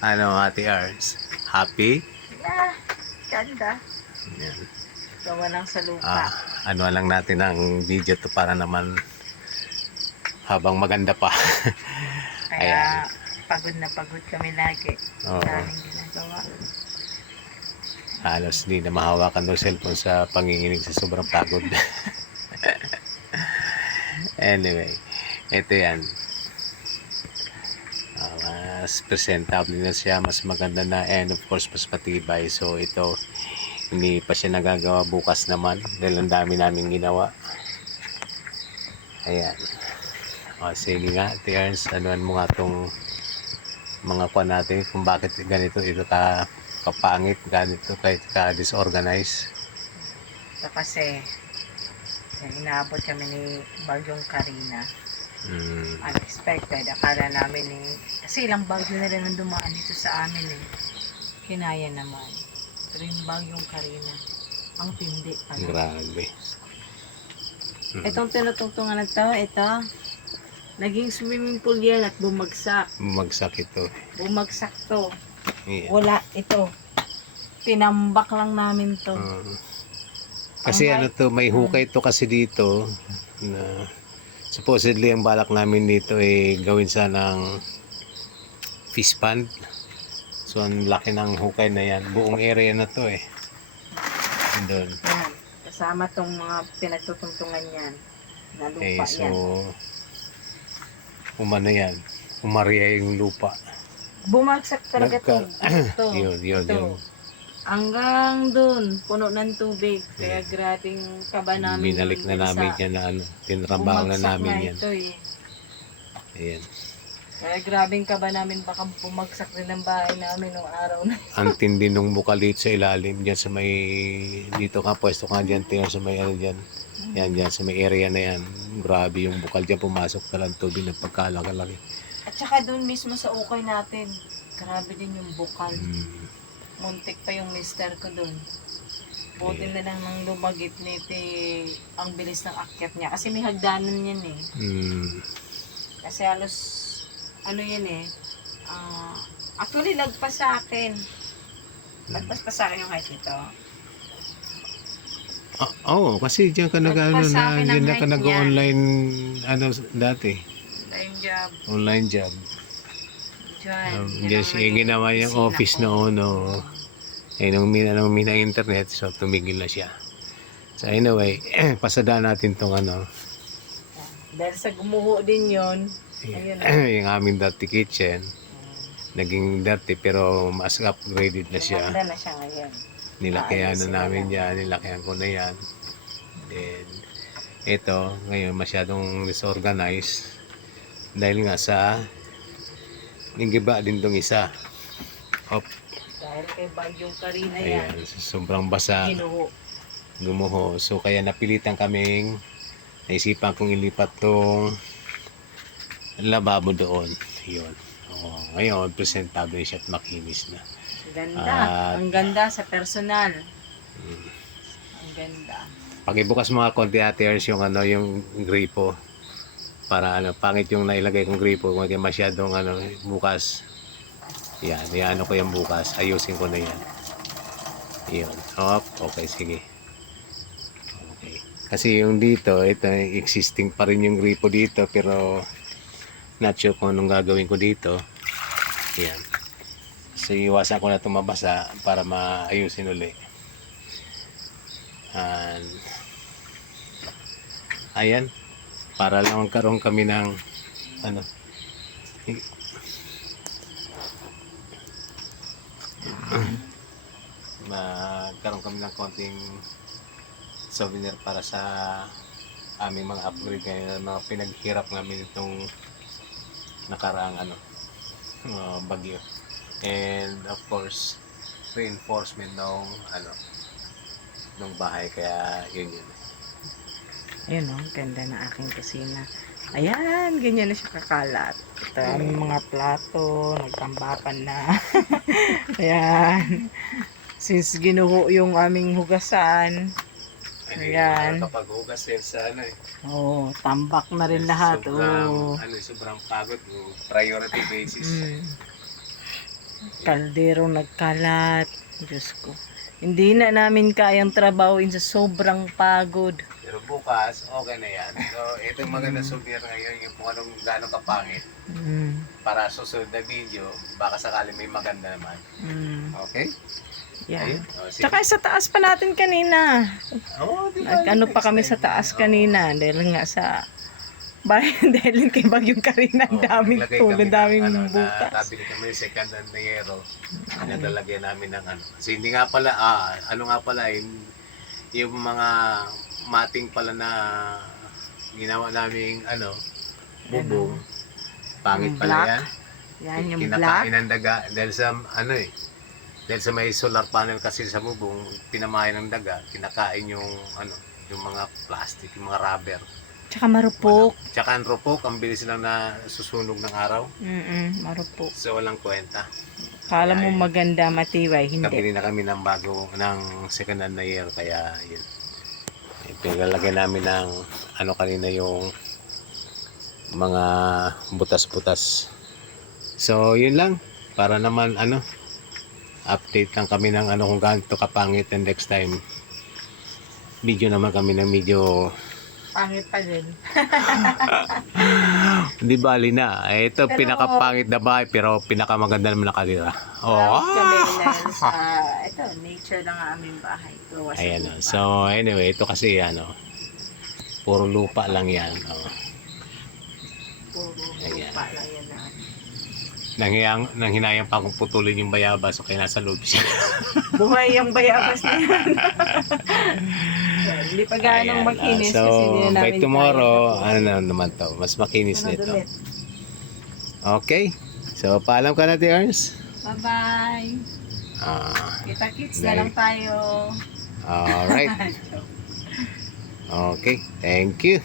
Ano, Ate Arns? Happy? Ah, ganda. Yan. Gawa lang sa lupa. Ah, ano lang natin ang video to para naman habang maganda pa. Kaya pagod na pagod kami lagi. Oo. Daming ginagawa. Halos di na mahawakan ng cellphone sa panginginig sa sobrang pagod. anyway, ito yan. Mas presentable na siya, mas maganda na and of course mas matibay. So ito, hindi pa siya nagagawa bukas naman dahil ang dami namin ginawa. Ayan. O sige nga, Tiarns, anuan mo nga tong mga kwa natin kung bakit ganito ito ka kapangit ganito kahit ka disorganized. So kasi, yan, inaabot kami ni Bagyong Karina. Mm, Unexpected. Akala namin eh, kasi ilang bagyo na rin ang dumaan dito sa amin eh. Kinaya naman. Pero yung Bagyong Karina, ang tindi pala. grabe. Mm, Itong tinutungtungan na to, ito, naging swimming pool yan at bumagsak. Bumagsak ito. Bumagsak to. Ayan. Wala ito. Tinambak lang namin to. Mm. kasi Ang ano to, may hukay to kasi dito na supposedly ang balak namin dito ay gawin sanang fish pond. So ang laki ng hukay na yan. Buong area na to eh. Doon. Yan. Kasama tong mga pinagtutungtungan yan. Na lupa Eh, so, yan. umano yan. Umaria yung lupa. Bumagsak talaga to. Nagka- Ito. yun, yun, ito. yun. Hanggang dun, puno ng tubig. Kaya grating kaba namin. Binalik na namin yan na ano. Tinrabaho na namin na yan. Ito, eh. Ayan. Kaya grabing kaba namin baka bumagsak din ang bahay namin nung araw na. Ang tindi nung bukalit sa ilalim. Diyan sa may, dito ka, pwesto ka dyan. Tingnan sa may ano dyan. Yan dyan, sa may area na yan. Grabe yung bukal dyan. Pumasok na lang tubig ng pagkalaki-laki. At saka dun mismo sa ukay natin, grabe din yung bukal. Mm. Muntik pa yung mister ko dun. Buti na lang nang lumagit niti ang bilis ng akyat niya. Kasi may hagdanan yan eh. Mm. Kasi halos, ano yan eh, ah, actually lagpas sa akin. Lagpas pa sa akin yung height nito. Ah, Oo, kasi diyan ka nag ano na, akin ang diyan ka height nag-online ano dati. Tayong job Online job. Dyan. Um, siya naging ginawa niyang office noon. Oh. Eh, nung mina, nung mina internet, so tumigil na siya. So anyway, pasada natin tong ano, Dahil sa gumuho din yon Ayun yung aming dirty kitchen. Naging dirty pero mas upgraded na siya. Maganda na siya ngayon. Nilakyan na na namin yan, nilakyan ko na yan. Then, ito, ngayon masyadong disorganized. Dahil nga sa, ninggiba din tong isa. Hop, Dahil kay Bagyong Karina yan. ayan, sobrang basa. Ginuho. gumuho. So kaya napilitan kaming naisipan kong ilipat tong lababo doon. Yun. Oh, ngayon, presentable siya at makinis na. Ganda. At- ang ganda sa personal. Mm. Ang ganda. Pakibukas mga konti yung ano yung gripo para ano pangit yung nailagay kong gripo kung masyadong ano bukas. Yan iano ko yung bukas ayusin ko na yan. Yun hop okay sige. Okay. Kasi yung dito ito existing pa rin yung gripo dito pero not sure kung anong gagawin ko dito. Yan. So iwasan ko na itong mabasa para maayusin uli. And, ayan, para lang magkaroon kami ng ano, magkaroon kami ng konting souvenir para sa aming mga upgrade ngayon, mga pinaghirap namin itong nakaraang ano, uh, bagyo. And of course, reinforcement ng ano, ng bahay kaya yun yun. Ayun o, ganda na aking kusina. Ayan, ganyan na siya kakalat. Ito ang mga plato, nagtambakan na. Ayan. Since ginuho yung aming hugasan, Ayan. Kapag hugas din sa ano eh. oh, tambak na rin lahat. Sobrang, Oh. ano, sobrang pagod. oh, Priority basis. Mm. kaldero nagkalat. Diyos ko. Hindi na namin kayang trabawin sa sobrang pagod. Pero bukas, okay na yan. So, ito yung maganda souvenir ngayon, yung kung anong gano'ng kapangit. Mm. Para susunod na video, baka sakali may maganda naman. Mm. Okay? Yan. Ayun. O, sige. Tsaka sa taas pa natin kanina. Oo, di ba? Nag-ano pa kami sa taas kanina dahil nga sa bayan dahil kay Bagyong Karina ang daming ng, daming ano, bukas. Na, nabili kami ng second hand na yero. Nadalagyan namin ng ano. Kasi hindi nga pala, ah, ano nga pala, yung, yung mga mating pala na ginawa namin ano, bubong. Pangit Yung pala black. yan. Yan yung black. Kinakain ng daga dahil sa ano eh. Dahil sa may solar panel kasi sa bubong, pinamayan ng daga, kinakain yung ano, yung mga plastic, yung mga rubber. Tsaka marupok. Walang- Tsaka ang rupok, ang bilis lang na susunog ng araw. Mm marupok. So walang kwenta. Kala mo maganda matibay, hindi. Kabili na kami ng bago, ng second hand na year, kaya yun. Pinalagay namin ng ano kanina yung mga butas-butas. So yun lang, para naman ano, update lang kami ng ano kung gaano kapangit and next time. Video naman kami ng medyo Pangit pa din. Hindi bali na. Eh, Ito Pero- pinakapangit na bahay pero pinakamaganda naman nakatira. Oh. kami dahil sa, ito, nature lang ang aming bahay. Gawa sa Ayan. lupa. So anyway, ito kasi ano puro lupa lang 'yan. Oh. Puro Ayan. lupa lang yan na. Nanghiyang nanghinayang pa akong putulin yung bayabas so kaya nasa loob siya. Buhay yung bayabas na yan. hindi pa ganong Ayan, makinis ah, so, kasi hindi na namin by tomorrow, kaya. ano na naman to, mas makinis Sunod nito. Okay. So, paalam ka na, Ernst. Bye-bye. Ah, Kita-kits na lang tayo. alright. Okay. Thank you.